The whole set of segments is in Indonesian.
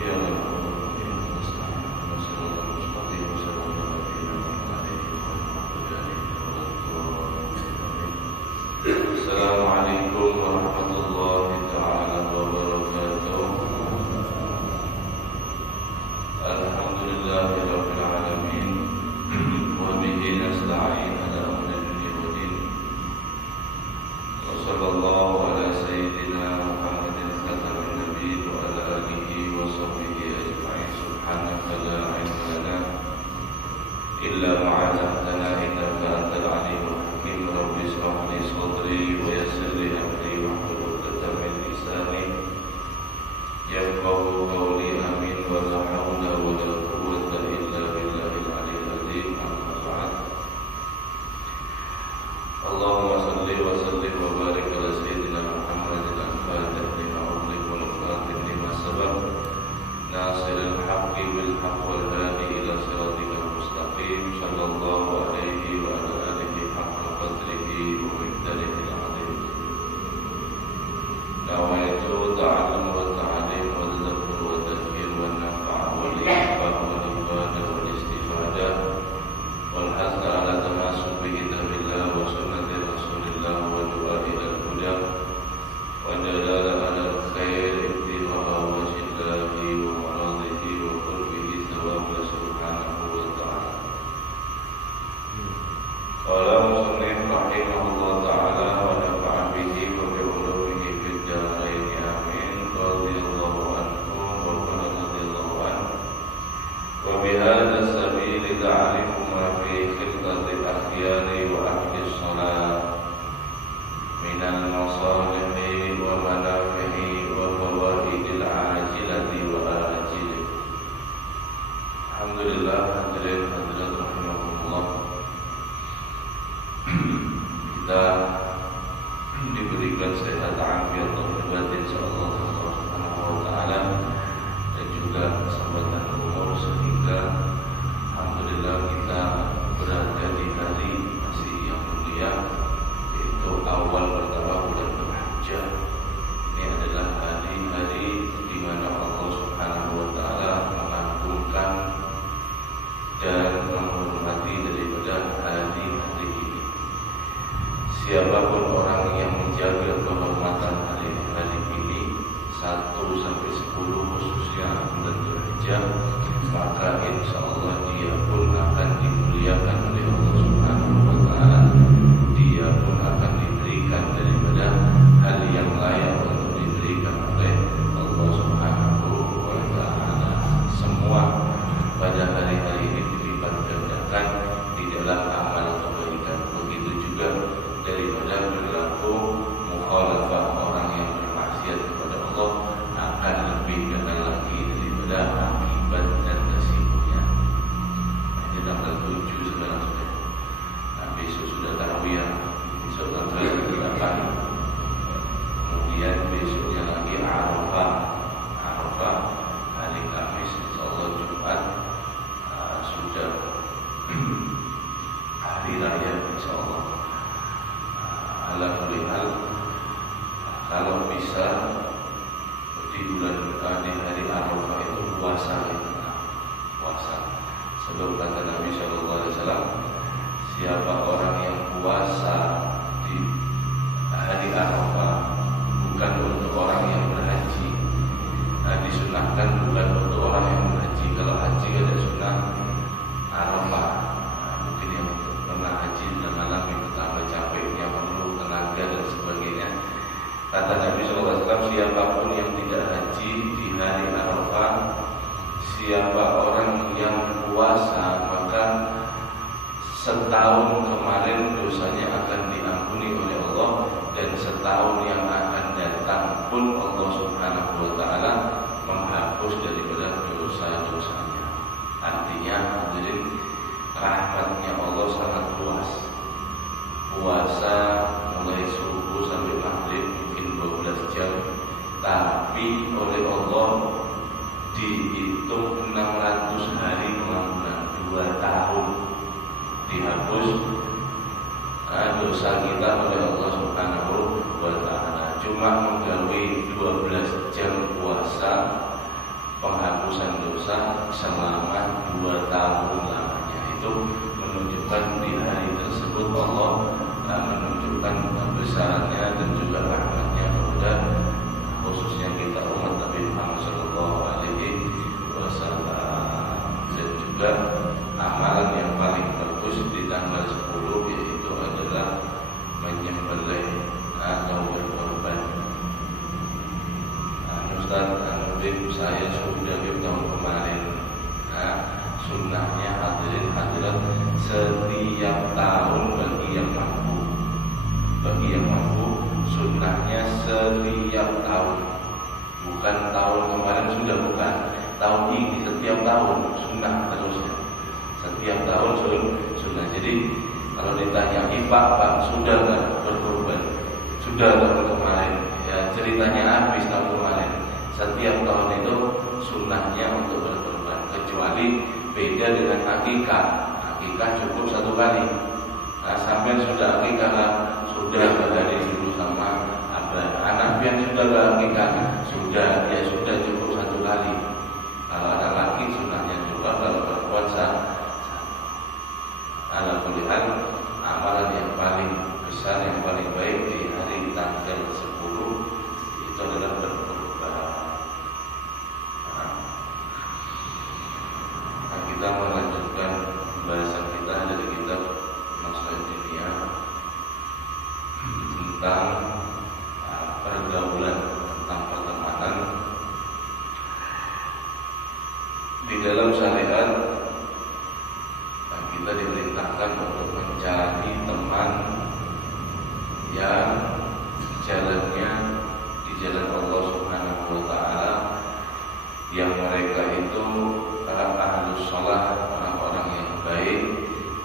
Assalamualaikum warahmatullahi taala wabarakatuh. Alhamdulillahirabbil alamin wa bihi nasta'in ala umuri dunya waddin. Wa sallallahu ala sayyidina Muhammadin khatamin nabiyyin wa ala alihi wa sahbihi ajma'in. Subhanaka la ilma lana illa ma 'allamtana innaka antal alimul hakim. Rabbi shrah li sadri wa yassir li amri wahlul 'uqdatam min lisani yafqahu qawli. Amin. Wa la haula wa la quwwata illa billahil aliyyil azim. Amma ba'd. Allahumma shalli wa sallim wa barik ala sayyidina Muhammadin al-fatih lima ughliqa wal khatim lima sabaq nasiril haqqi bil haqq wal hadi ila siratikal mustaqim. Sallallahu alaihi wa ala alihi haqqa qadrihi wa miqdarihi al-azim. Nawaitu ta'allum wa ta'alim wa tadabur wa tadhkir wa nafa' wa li'fa' wa ibadah wa istifadah wal hasna ala tamasuk bi kitabillah wa sunnati rasulillah wa du'a ila al-huda wa dalala ala al-khair ibtigha'a wajhillahi wa maradihi wa qurbihi thawabah subhanahu wa ta'ala. Qala musannif rahimahullah ta'ala wa nafa'a bihi wa bi ulumihi fid darain amin. Radhiyallahu anhu wa radhiyallahu anhu. Wa bi hadha sabil ta'rifu ma fi khilqati akhyari wa ahli shalah min al-masalih wa manafi'i wa fawaidil ajilati wa ajilih. Alhamdulillah, hadirin hadirat rahimakumullah. Kita diberikan sehat afiat lahir batin insyaallah subhanahu wa ta'ala dan juga kesempatan umur sehingga alhamdulillah kita berada di hari masih yang mulia, yaitu awal pertama bulan Dzulhijjah. Ini adalah hari-hari di mana Allah subhanahu wa ta'ala mengagungkan dan menghormati daripada hari-hari ini. Siapapun orang yang menjaga kehormatan hari-hari ini 1 sampai 10 khususnya bulan Dzulhijjah, maka insyaallah dia pun akan dimuliakan oleh Allah subhanahu wa ta'ala. Dia pun akan diberikan daripada hal yang layak untuk diberikan oleh Allah subhanahu wa ta'ala. Semua pada hari-hari ini dilipat gandakan di dalam amal kebaikan. Begitu juga daripada perilaku mukhalafah orang yang bermaksiat kepada Allah akan lebih ganal lagi daripada akibat dan resikonya. Ini tanggal 7 sekarang sudah. Nah, besok sudah tarawih, besok tanggal 8. Kemudian besoknya lagi Arafah. Arafah hari Kamis, insyaallah Jumat sudah hari raya insyaallah. Alhamdulillah, kalau bisa di hari Arafah itu puasa. Sebab kata Nabi SAW, siapa orang yang puasa di hari Arafah bukan untuk orang yang berhaji. Nah, disunahkan bukan untuk orang yang berhaji. Kalau haji ada sunnah Arafah. Mungkin yang pernah haji dan mengalami betapa capeknya, penuh tenaga dan sebagainya. Kata Nabi SAW, siapapun yang tidak haji di hari Arafah, siapa orang yang puasa, maka setahun kemarin dosanya akan diampuni oleh Allah, dan setahun yang akan datang pun Allah subhanahu wa ta'ala menghapus daripada dosa-dosanya. Artinya hadirin, rahmatnya Allah sangat luas. Puasa mulai subuh sampai maghrib mungkin 12 jam, tapi oleh Allah dihitung 600 hari pengampunan, 2 tahun dihapus dosa kita oleh Allah subhanahu wa ta'ala. Cuma menggawi 12 jam puasa, penghapus tersebut Allah menunjukkan kebesarannya dan juga rahmatnya kepada khususnya kita umat Nabi Muhammad SAW. Dan juga amalan yang paling bagus di tanggal 10 yaitu adalah menyembelih atau berkorban. Ustaz, saya sudah tahun kemarin. Sunnahnya hadirin hadirat setiap tahun bagi yang mampu. Bagi yang mampu, sunnahnya setiap tahun. Bukan tahun kemarin sudah, bukan. Tahun ini setiap tahun sunnah terusnya. Setiap tahun sunnah. Jadi kalau ditanya, Pak, sudah nggak berkorban? Sudah tahun kemarin. Ya ceritanya habis tahun kemarin. Setiap tahun itu sunnahnya untuk berkorban. Kecuali beda dengan akikah. Akikah cukup satu kali. Sampai sudah akikah sudah dari dulu sama anak yang sudah berakikah sudah, ya sudah cukup satu kali. Kalau anak laki sunnahnya juga, kalau perempuan ala kulihan amalan yang paling besar, yang paling baik di hari tanggal 10 itu adalah berkorban. Kita melanjutkan pembahasan kita dari kitab Masalah Dunia tentang pergaulan, tentang pertemanan. Di dalam syariat kita diperintahkan untuk mencari teman yang jalannya di jalan Allah Subhanahu wa Ta'ala, yang mereka itu ahlus shalah, orang-orang yang baik,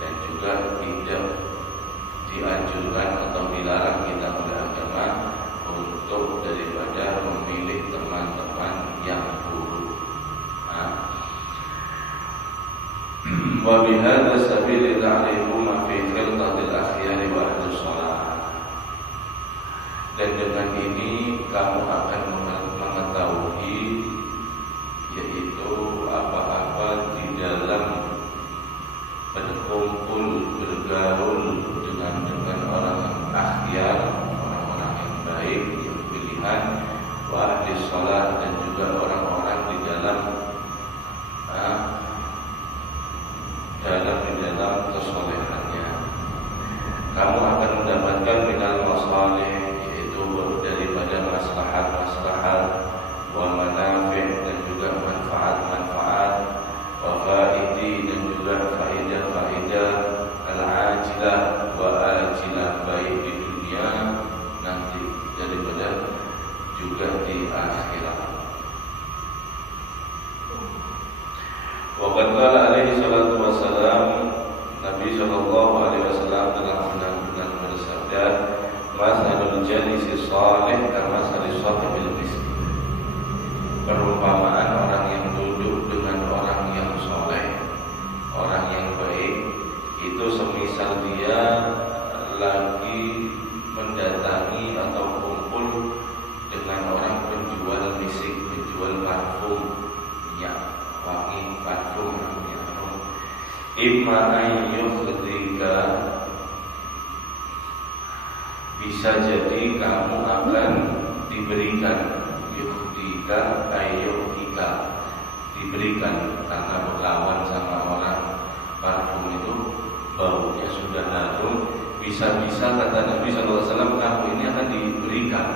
dan juga tidak dianjurkan atau dilarang kita oleh agama untuk daripada memilih teman-teman yang buruk. Wa bihadza sabil ta'rifu ma fi khilqatil akhyar wa ahlus shalah. Dan dengan ini kamu akan mengetahui yaitu apa-apa di dalam berkumpul, bergaul dengan orang yang akhyar, orang-orang yang baik, yang pilihan, wa ahli shalah, dan juga orang-orang di dalam kesolehannya. Kamu akan mendapatkan minal masalih, yaitu daripada maslahat-maslahat, wa manafi', dan juga manfaat-manfaat, wa faidi, dan juga faidah-faidah, al-ajilah wa ajilah, baik di dunia nanti daripada juga di akhirat. Wa qad qala alaihi salatu wassalam, Nabi sallallahu alaihi wasallam telah benar-benar bersabda, masalul jalisi salih kama salis sahibil miskin. Perumpamaan orang yang duduk dengan orang yang soleh, orang yang baik, itu semisal dia lagi mendatangi atau kumpul dengan orang penjual misik, penjual parfum, minyak wangi, parfum namanya. Imma ayyukhdika, bisa jadi kamu akan diberikan, yukhdika ayyukhdika, diberikan, karena berlawan sama orang parfum itu baunya sudah harum, bisa-bisa kata Nabi SAW, kamu ini akan diberikan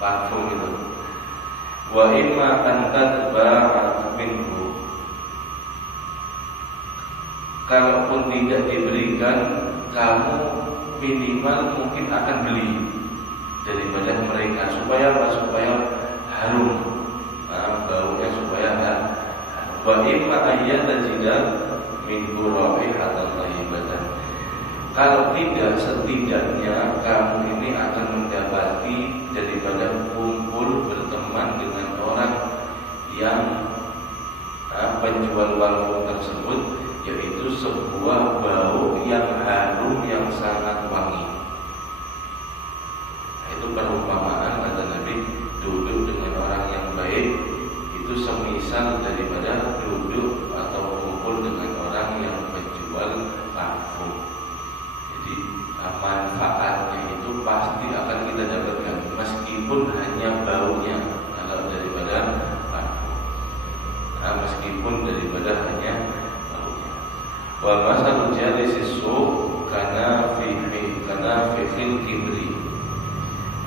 parfum itu. Wa imma an tadba'a minhu, kalaupun tidak diberikan, kamu minimal mungkin akan beli daripada mereka, supaya apa? Supaya harum, baunya supaya harum. Wa imma ayyatajida min raihatan thayyibatan, kalau tidak, setidaknya kamu ini akan mendapati daripada kumpul berteman dengan orang yang penjual parfum tersebut, yaitu sebuah bau yang harum yang sangat wangi. Itu perumpamaan kata Nabi, duduk dengan orang yang baik itu semisal daripada duduk atau kumpul dengan orang yang menjual parfum. Jadi hanya baunya, kalau daripada parfum. Meskipun daripada hanya baunya. Wa masalul jalisi su' kana fi kibri.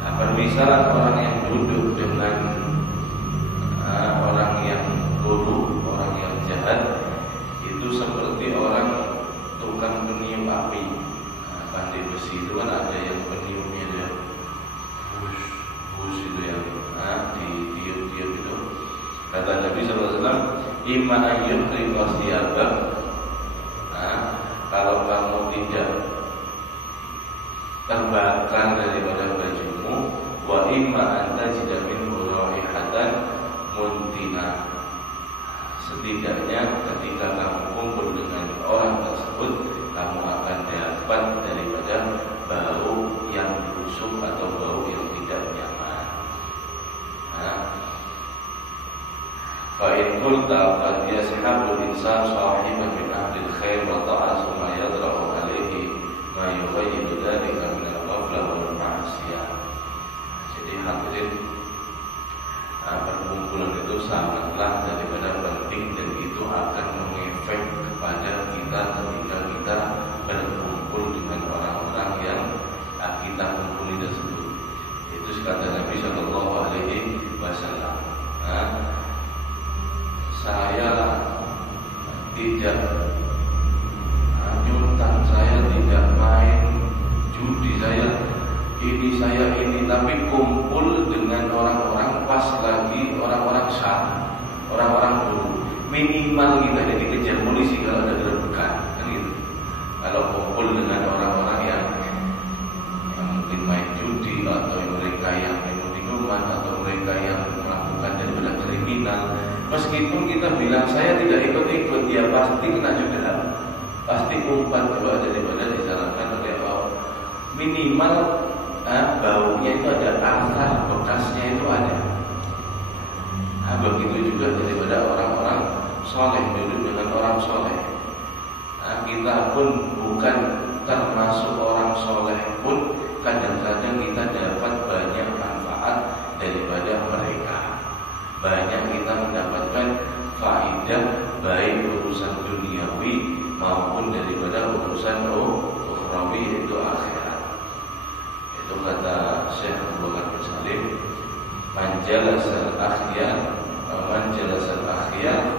Permisalan orang yang duduk dengan orang yang buruk, orang yang jahat, itu seperti orang tukang peniup api. Pandai besi itu kan ada yang peniupnya dia bus itu yang ditiup-tiup itu. Kata Nabi SAW, imma ayyukri qasiyabak, kalau kamu tidak terbakar daripada bajumu, wa imma anta jidamin raihatan muntina, setidaknya ketika kamu kumpul dengan orang tersebut, kamu akan dapat daripada bau yang busuk atau bau yang tidak nyaman. Fa in qulta qad yashabul insan sahiban min ahli khair wa ta'a summa yadra'u alayhi ma yughayyiru dhalika min al-ghaflah wal ma'siyah. Jadi hadirin, perkumpulan itu sangatlah daripada penting, dan itu akan mengefek kepada kita ketika kita berkumpul dengan orang-orang yang kita kumpuli tersebut. Itu kata Nabi Shallallahu Alaihi Wasallam, saya tidak nyuntang, saya tidak main judi, saya ini, tapi kumpul dengan orang-orang pas lagi orang-orang syah, orang-orang buruk. Minimal kita jadi dikejar polisi kalau ada gerebekan, kan gitu. Kalau kumpul dengan orang-orang yang mungkin main judi, atau mereka yang minum minuman, atau mereka yang melakukan daripada kriminal, meskipun kita bilang saya tidak ikut-ikut, dia pasti kena juga, pasti umpan juga daripada disalahkan oleh Allah. Minimal baunya itu ada, asal bekasnya itu ada. Begitu juga daripada orang-orang soleh, duduk dengan orang soleh. Kita pun bukan termasuk orang soleh pun, kadang-kadang kita dapat banyak manfaat daripada mereka. Banyak kita mendapatkan faedah, baik urusan duniawi maupun daripada urusan ukhrawi, yaitu akhirat. Itu kata Syekh Abu Bakar bin Salim, man jalasal akhyar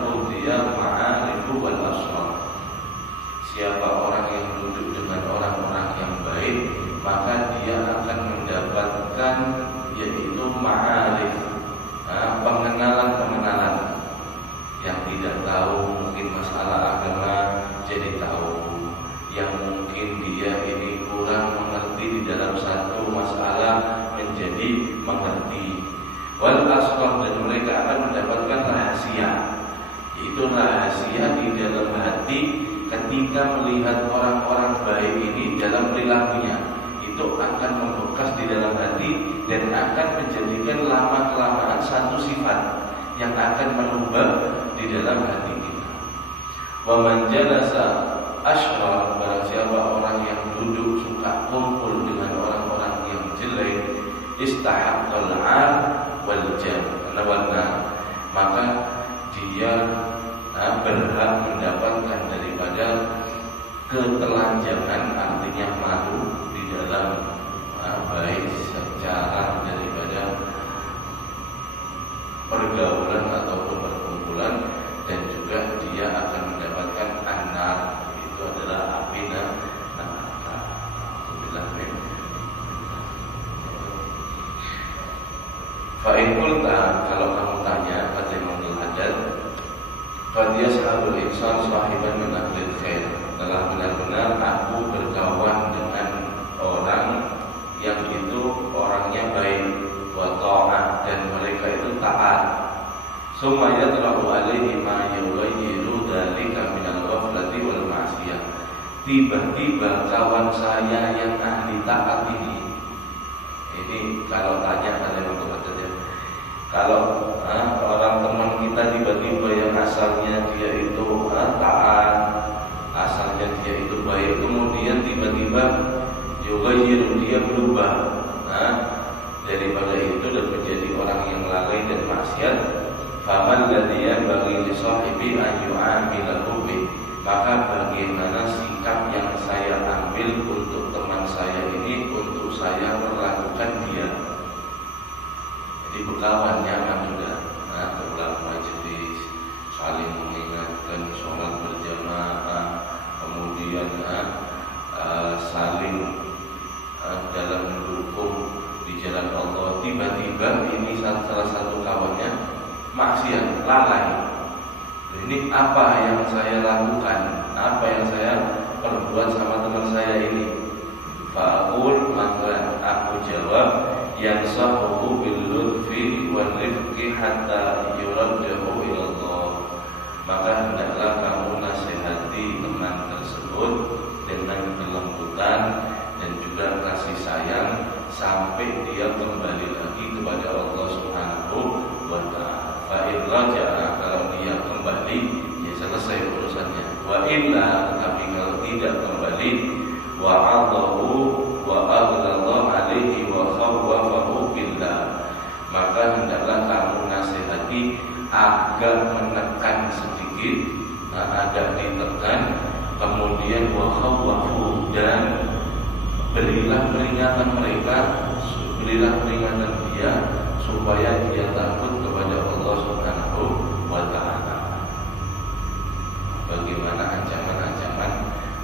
qudiya ma'arifu wal asrar. Siapa orang yang duduk dengan orang-orang yang baik, maka dia akan mendapatkan yaitu ma'arif, pengenalan-pengenalan. Yang tidak tahu mungkin masalah agama jadi tahu, yang mungkin dia ini kurang mengerti di dalam satu masalah menjadi mengerti. Wal asrar, dan mereka akan mendapatkan rahasia. Itu rahasia di dalam hati ketika melihat orang-orang baik ini dalam perilakunya, itu akan membekas di dalam hati dan akan menjadikan lama-kelamaan satu sifat yang akan merubah di dalam hati kita. Wa man jalasa ashrar, barang siapa orang yang duduk suka kumpul dengan orang-orang yang jelek, istahaqqal 'ar wal jam, maka dia berhak mendapatkan daripada ketelanjangan, artinya malu di dalam baik secara daripada pergaulan ataupun perkumpulan, dan juga dia akan mendapatkan an-nar, itu adalah api neraka. Fa'in qulta, kalau kamu tanya, kata Imam Al-Haddad, qad yashabul insan sahiban min ahlil khair, telah benar-benar aku berkawan dengan orang yang itu orangnya baik, wa ta'at, dan mereka itu taat. Summa yadra'u alaihi ma yughayyiru dzalika min al-ghaflati wal ma'siyah. Tiba-tiba kawan saya yang ahli taat ini kalau tanya kalian untuk katanya, kalau orang teman kita tiba-tiba yang asalnya dia itu taat, asalnya dia itu baik, kemudian tiba-tiba juga dia berubah daripada itu dan menjadi faman ladzi yanbaghi li sahibi an yu'amilahu bih, maka bagaimana sikap yang saya ambil untuk teman saya ini, untuk saya melakukan dia. Jadi bekal nyaman juga, pulang majelis, saling mengingatkan, sholat berjamaah, kemudian saling dalam mendukung di jalan Allah. Tiba-tiba ini salah satu kawannya maksiat, lalai. Ini apa yang saya lakukan, apa yang saya perbuat sama teman saya ini? Fa'ul, maka aku jawab, yansahu bil lutfi wal rifqi hatta yuraddahu ila Allah. Maka hendaklah kamu nasihati teman tersebut dengan kelembutan dan juga kasih sayang sampai dia kembali lagi kepada Allah Subhanahu wa ta'ala. Fa in raja'a, kalau dia kembali ya selesai urusannya. Wa illa, tapi kalau tidak kembali, wa'adahu wa aghlalla alaihi wa khawwafahu billah, maka hendaklah kamu nasihati agak menekan sedikit, agak ditekan, kemudian wa khawwafu, dan berilah peringatan mereka, berilah peringatan dia supaya dia takut kepada Allah Subhanahu wa ta'ala. Bagaimana ancaman-ancaman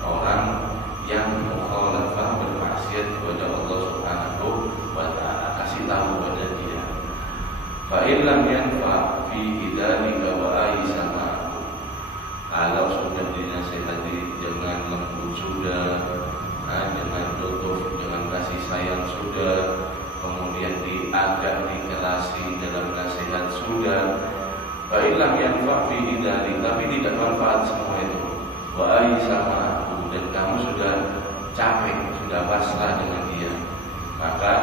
orang yang mukhalafah, bermaksiat kepada Allah Subhanahu wa ta'ala, kasih tahu pada dia. Fa in lam yanfa fi dzalika wa aisama, kalau sudah dinasihati dengan lembut sudah, dengan lutuf, dengan kasih sayang sudah, kemudian agak dikelasi dalam nasihat sudah, fa in lam yanfa fi dzalika, tapi tidak manfaat semua itu, wa aisama, dan kamu sudah capek, sudah pasrah dengan dia, maka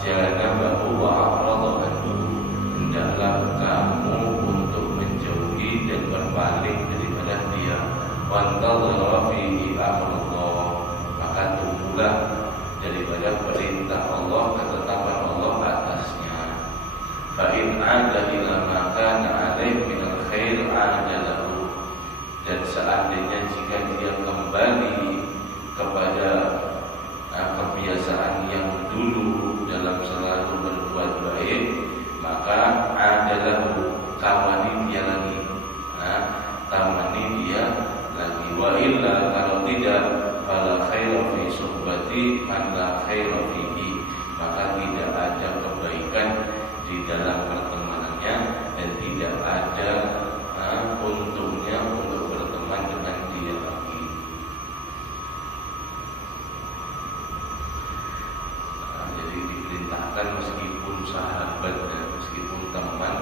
janabahu wa a'rada anhu, hendaklah kamu untuk menjauhi dan berpaling daripada dia. Wantadhara fihi amrullah, maka tunggulah daripada perintah Allah, ketetapan Allah atasnya. Fa in 'ada ila ma kana 'alaihi min al-khair 'ada lahu, dan seandainya jika dia kembali kepada kebiasaan yang dulu dalam selalu berbuat baik, maka adalah tawani dia lagi, tawani dia lagi. Wa illa, kalau tidak, fala khaira fi suhbati man la khaira fihi, maka tidak ada kebaikan di dalam pertemanannya dan tidak ada untungnya untuk berteman dengan dia lagi. Jadi diperintahkan meskipun sahabat dan meskipun teman,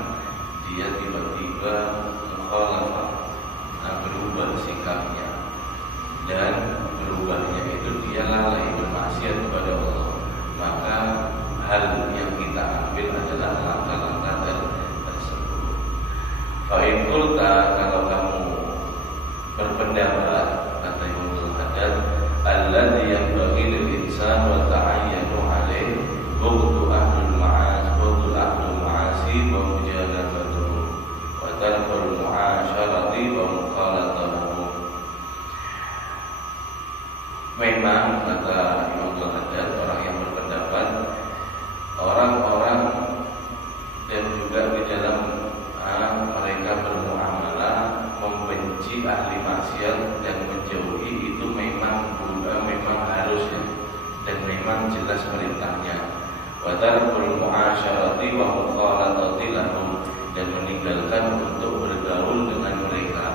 dia tiba-tiba mukhalafah, berubah sikapnya, dan berubahnya itu dia lalai bermaksiat kepada Allah, maka hal yang kita ambil adalah langkah-langkah tersebut. Fa in qulta, kalau kamu berpendapat, kata Imam Al-Haddad, alladzi yanbaghi lil insan wa ta'ayyanu alaihi bughdu ahlul ma'asi wa mujanabatuhum wa tarkul mu'asyarati wa mukhalatatuhum. Memang kata Imam Al-Haddad, orang yang berpendapat, orang-orang dan juga di dalam mereka bermuamalah membenci ahli maksiat dan menjauhi itu memang harusnya dan memang jelas perintahnya. Wa tarkul mu'asyarati wa mukhalatati lahum, dan meninggalkan untuk bergaul dengan mereka.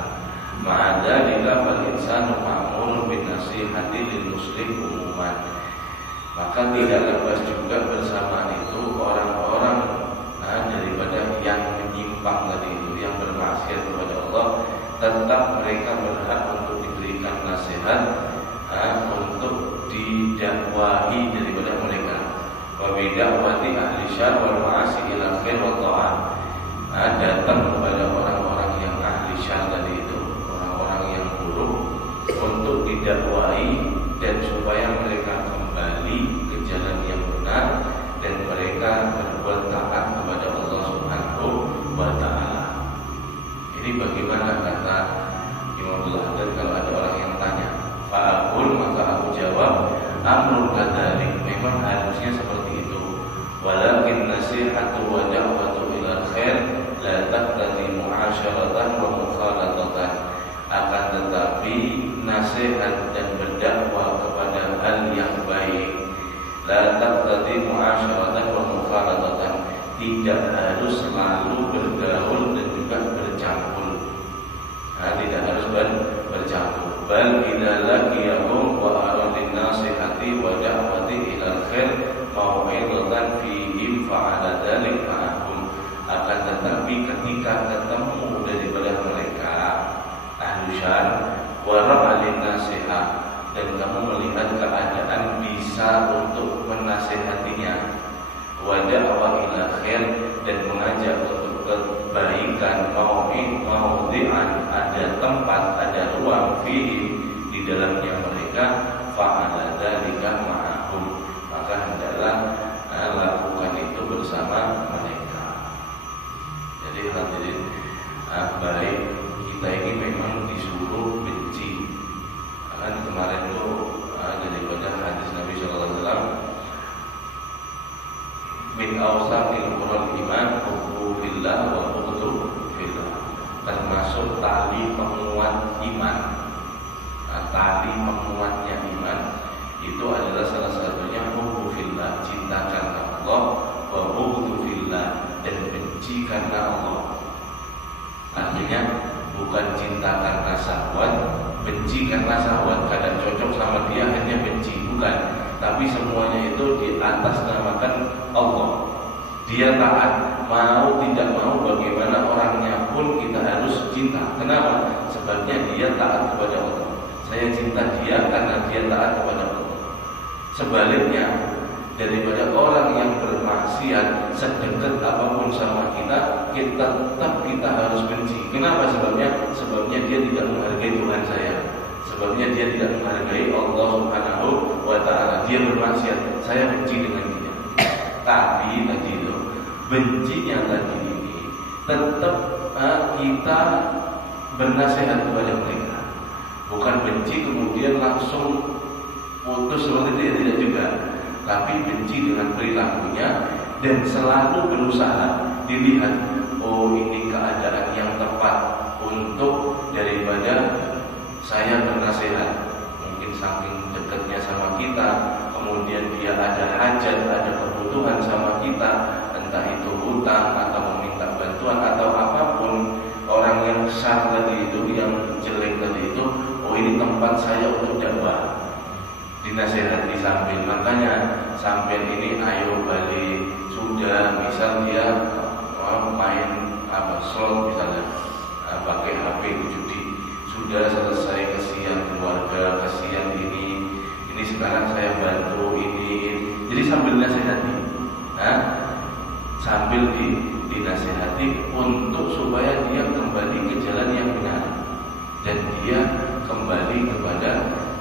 Ma'adzalika fal insanu ma'murun bin nasihati lil muslim umuman, maka tidak lepas juga bersamaan itu orang-orang daripada yang menyimpang tadi itu, yang bermaksiat kepada Allah, tetap mereka berhak untuk diberikan nasihat, untuk didakwahi daripada mereka. Wa bidakwati ahli syarr wal ma'asi ila khair wa ta'ah, datang kepada orang-orang yang ahli syarr tadi itu, orang-orang yang buruk, untuk didakwahi dan supaya mereka kembali ke jalan yang benar jika ketemu daripada mereka ahlu syar wara'alin nasihat, dan kamu melihat keadaan bisa untuk menasihatinya, wada'wa ila khair, dan mengajak untuk kebaikan, maudi'an, ada tempat, ada ruang fihi, di dalamnya mereka, fa'ala dzalika ma'ahum, maka hendaklah lakukan itu bersama mereka. Jadi hadirin, baik kita ini memang disuruh benci. Kan kemarin itu daripada hadis Nabi sallallahu alaihi wasallam, min awsaqil qur'an iman hubbu fillah wa bughdu fillah, termasuk tali penguat iman. Tali penguatnya iman itu adalah salah satunya hubbu fillah, cinta karena Allah, wa bughdu fillah, dan benci karena Allah. Artinya bukan cinta karena syahwat, benci karena syahwat, kadang cocok sama dia hanya benci, bukan. Tapi semuanya itu di atas namakan Allah. Dia taat, mau tidak mau, bagaimana orangnya pun kita harus cinta. Kenapa? Sebabnya dia taat kepada Allah. Saya cinta dia karena dia taat kepada Allah. Sebaliknya, daripada orang yang bermaksiat sedekat apapun sama kita, tetap kita harus benci. Kenapa? Sebabnya dia tidak menghargai Tuhan saya. Sebabnya dia tidak menghargai Allah Subhanahu wa ta'ala. Dia bermaksiat, saya benci dengan dia. Tapi tadi itu, bencinya tadi ini tetap kita bernasihat kepada mereka. Bukan benci kemudian langsung putus seperti itu, tidak juga. Tapi benci dengan perilakunya, dan selalu berusaha dilihat, oh ini keadaan yang tepat untuk daripada saya bernasihat. Mungkin saking dekatnya sama kita, kemudian dia ada hajat, ada kebutuhan sama kita, entah itu hutang atau meminta bantuan atau apapun. Orang yang syar tadi itu, yang jelek tadi itu, oh ini tempat saya untuk dakwah, dinasihati sambil, makanya sampai ini ayo balik. Sudah, misal dia main slot misalnya, pakai HP judi, sudah selesai, kesian keluarga, kesian ini sekarang saya bantu ini. Jadi sambil nasihati, sambil dinasihati untuk supaya dia kembali ke jalan yang benar, dan dia kembali kepada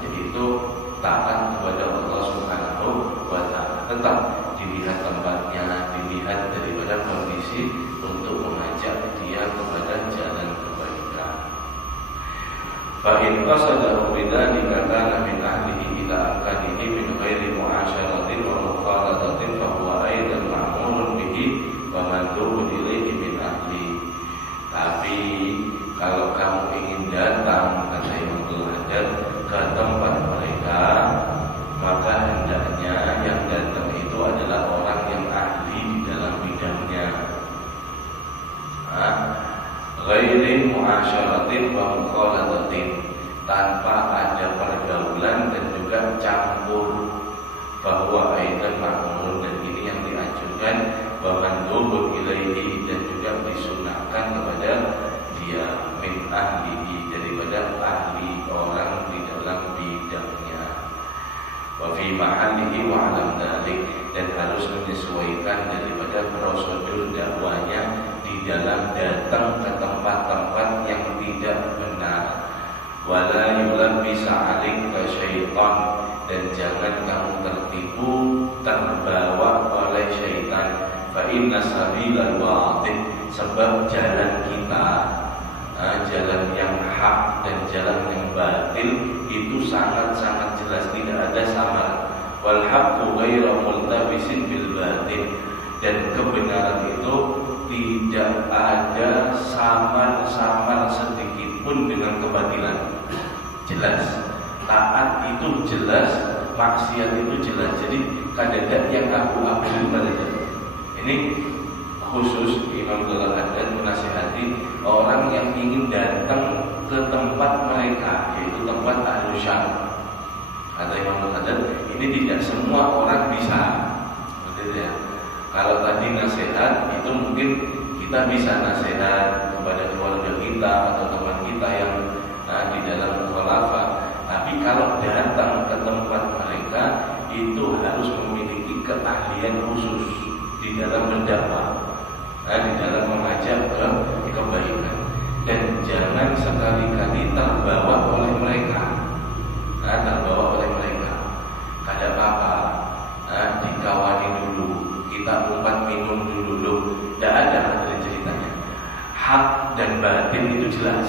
yaitu taat kepada Allah Subhanahu wa ta'ala. Tetap dilihat tempatnya, dilihat daripada kondisi untuk mengajak dia kepada jalan kebaikan. Fa in qasada bidzalika kana min ahlihi ila akadihi min ghairi mu'asyaratin wa mukhalatatin fa huwa aidan ma'murun bihi wa mandubun ilaihi min ahli. Tapi kalau kamu ingin datang, kata Imam Al-Haddad, ke tempat mereka, maka hendaknya yang datang itu adalah orang yang ahli di dalam bidangnya. Ghairi mu'asyaratin wa mukhalatatin, tanpa ada pergaulan dan juga campur. Bahwa aidan ma'murun, dan ini yang dianjurkan, wa mandubun ilaihi, dan juga disunahkan kepada dia, min ahlihi, daripada ahli orang di dalam bidangnya. Wa fi mahallihi wa alam dzalik, dan harus menyesuaikan daripada prosedur dakwanya di dalam datang ke tempat-tempat yang tidak benar. Wala yulabbisa 'alaika syaitan, dan jangan kamu tertipu, terbawa oleh syaitan. Fa inna sabilal batil, sebab jalan kita, jalan yang hak dan jalan yang batil itu sangat-sangat jelas, tidak ada samar. Wal haqqu ghairu multabisin bil batil, dan kebenaran itu tidak ada samar-samar sedikit pun dengan kebatilan. Jelas, taat itu jelas, maksiat itu jelas. Jadi kadang-kadang yang abu-abu itu. Ini khusus Imam Al-Haddad menasihati orang yang ingin datang ke tempat mereka, yaitu tempat ahlu syar. Kata Imam Al-Haddad, ini tidak semua orang bisa. Betul ya? Kalau tadi nasihat itu mungkin Kita bisa nasihat kepada keluarga kita atau teman kita yang di dalam mukhalafah, tapi kalau datang ke tempat mereka itu harus memiliki keahlian khusus di dalam berdakwah, di dalam mengajak kebaikan, dan jangan sekali-kali terbawa oleh mereka. Terbawa oleh mereka, ada apa-apa, dikawani dulu, kita umpat minum dulu loh. Tidak ada ceritanya. Hak dan batin itu jelas.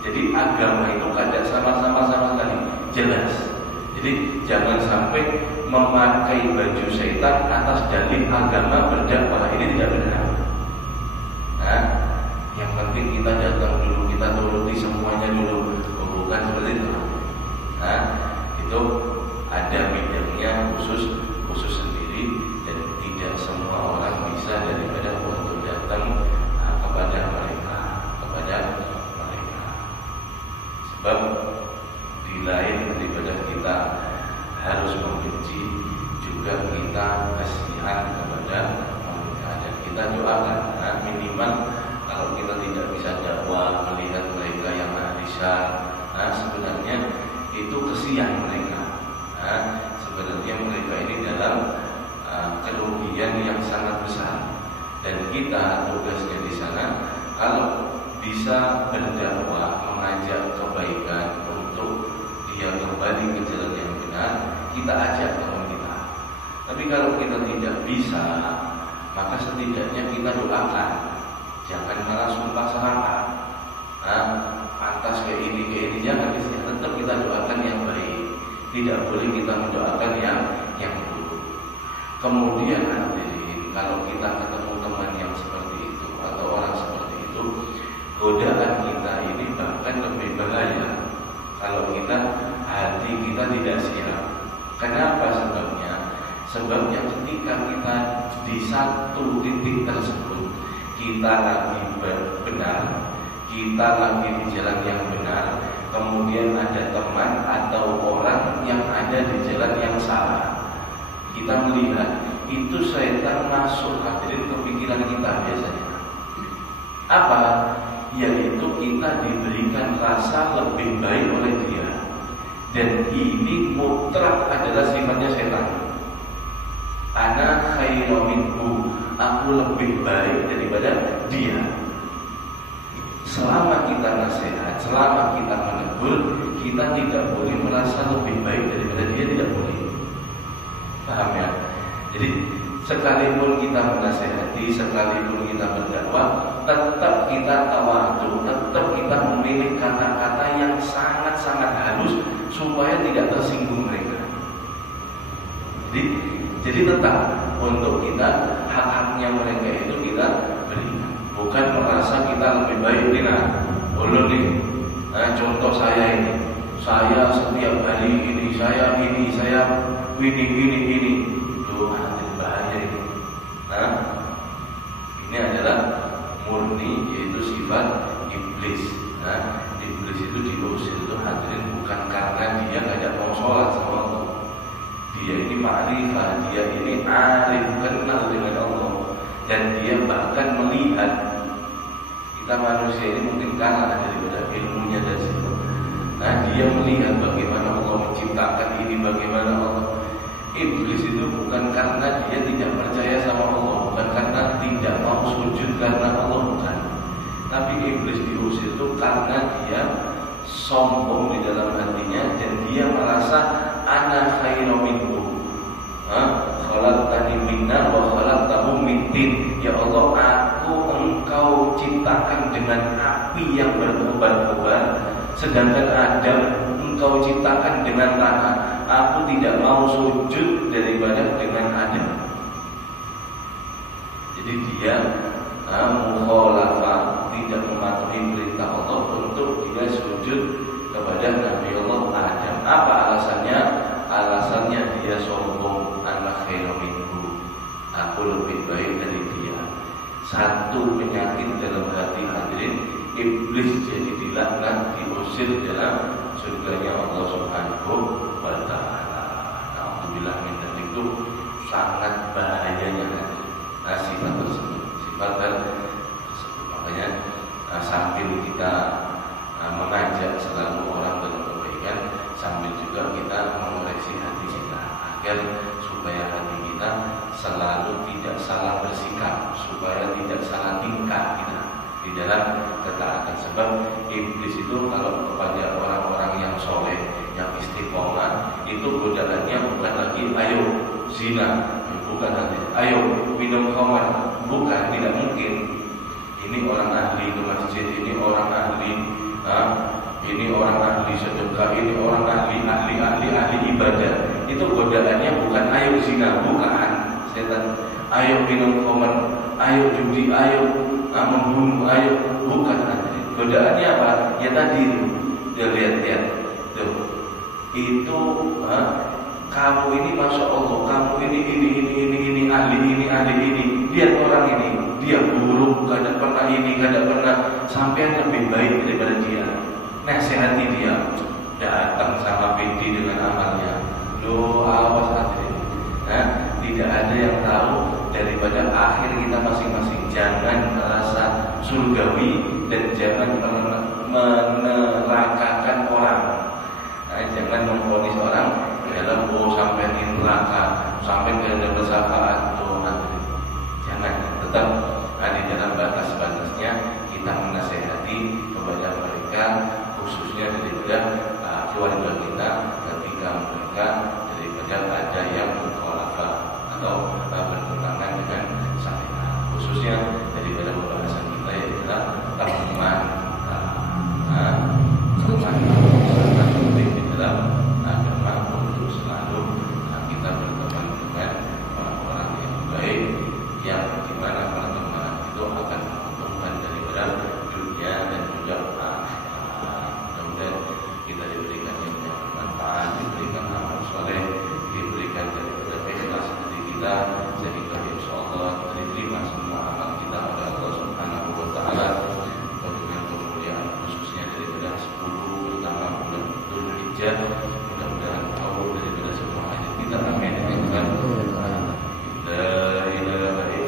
Jadi agama itu tidak sama sekali, jelas. Jadi jangan sampai memakai baju setan atas dalih agama berdakwah, ini tidak benar. Yang penting kita datang dulu, kita turuti semuanya dulu, bukan seperti itu. Itu ada bidangnya khusus sendiri, dan tidak semua orang bisa daripada untuk datang kepada mereka. Sebab di lain daripada kita harus membenci, juga kita kasihan kepada mereka, dan kita doakan minimal kalau kita tidak bisa dakwah melihat mereka yang ahli syar, sebenarnya itu kesian mereka. Sebenarnya mereka ini dalam kerugian yang sangat besar, dan kita tugasnya di sana kalau bisa berdakwah, mengajak kebaikan untuk dia kembali ke jalan yang benar, kita ajak teman kita. Tapi kalau kita tidak bisa, maka setidaknya kita doakan, jangan malah sumpah serapah. Pantas kayak ini jangan, tetap kita doakan yang baik. Tidak boleh kita mendoakan yang buruk. Kemudian hadirin, kalau kita ketemu teman yang seperti itu atau orang seperti itu, godaan kita ini bahkan lebih bahaya kalau hati kita tidak siap. Kenapa sebabnya? Sebabnya ketika kita di satu titik tersebut, kita lagi benar, kita lagi di jalan yang benar, kemudian ada teman atau orang yang ada di jalan yang salah, kita melihat itu setan masuk hadirin ke pikiran kita biasanya. Apa? Yaitu kita diberikan rasa lebih baik oleh dia, dan ini mutlak adalah sifatnya setan. Ana khairu minhu, aku lebih baik daripada dia. Selama kita nasihat, selama kita menegur, kita tidak boleh merasa lebih baik daripada dia, tidak boleh. Paham ya? Jadi sekalipun kita menasihati, sekalipun kita berdakwah, tetap kita tawadhu, tetap kita memilih kata-kata yang sangat-sangat halus supaya tidak tersinggung mereka. Jadi tetap untuk kita hak-haknya mereka itu kita berikan, bukan merasa kita lebih baik. Ulun nih, contoh saya ini, saya setiap hari ini, saya ini, tuh bahaya ini. Ini adalah murni, yaitu sifat iblis. Iblis itu diusir itu hadirin bukan karena dia ngajak mau sholat sama Allah. Dia ini ma'rifah, dia ini arif, kenal dengan Allah, dan dia bahkan melihat. Kita manusia ini mungkin kalah daripada ilmunya dan sifat. Dia melihat bagaimana Allah menciptakan ini, bagaimana Allah. Iblis itu bukan karena dia tidak percaya sama Allah, bukan karena tidak mau sujud karena Allah, bukan. Tapi iblis diusir itu karena dia sombong di dalam hatinya, dan dia merasa ana khairu minhu. Khalaqtani min nar wa khalaqtahu min tin. Ya Allah, engkau ciptakan dengan api yang berkobar-kobar, sedangkan Adam engkau ciptakan dengan tanah. Aku tidak mau sujud daripada dengan Adam. Jadi dia mukhalafah, tidak mematuhi perintah Allah untuk dia sujud kepada Nabi Allah Adam. Apa alasannya? Alasannya dia sombong, ana khairu minhu, aku lebih baik dari dia. Satu penyakit dalam hati hadirin, iblis jadi dilaknat, diusir dalam surganya Allah Subhanahu wa ta'ala. Alhamdulillah, itu sangat bahayanya sifat tersebut, sifat Sebab iblis itu kalau kepada orang-orang yang soleh, yang istiqomah, itu godaannya bukan lagi ayo zina, bukan lagi ayo minum khamar, bukan, tidak mungkin. Ini orang ahli ke masjid, ini orang ahli, ini orang ahli sedekah, ini orang ahli ibadah. Itu godaannya bukan ayo zina, bukan. Setan, ayo minum khamar, ayo judi, ayo membunuh, ayo, bukan. Godaannya apa? Ya tadi itu, ya lihat, tuh. Itu kamu ini masya Allah, kamu ini ahli ini. Lihat orang ini, dia buruk, kada pernah ini, kada pernah, sampai lebih baik daripada dia. Nasihati dia, datang sama binti dengan amalnya. Lo awas hadirin. Tidak ada yang tahu daripada akhir kita masing-masing. Jangan merasa surgawi dan jangan menerakakan orang. Jangan memvonis orang dalam sampai di neraka, sampai ke dalam syafaat. Jangan, tetap di dalam batas-batasnya kita menasihati kepada mereka, khususnya daripada keluarga kita, ketika mereka daripada ada yang mukhalafah atau bertentangan dengan syariat, khususnya daripada pembahasan kita adalah teman penting di dalam agama untuk selalu kita berteman dengan orang-orang yang baik, yang dimana pertemanan itu akan menguntungkan daripada dunia dan juga mudah-mudahan kita diberikan yang bermanfaat, diberikan amal soleh, diberikan daripada ikhlas hati kita, sehingga insyaallah diterima semua amal kita oleh Allah Subhanahu wa taala. Dengan kemuliaan khususnya daripada 10 pertama bulan Dzulhijjah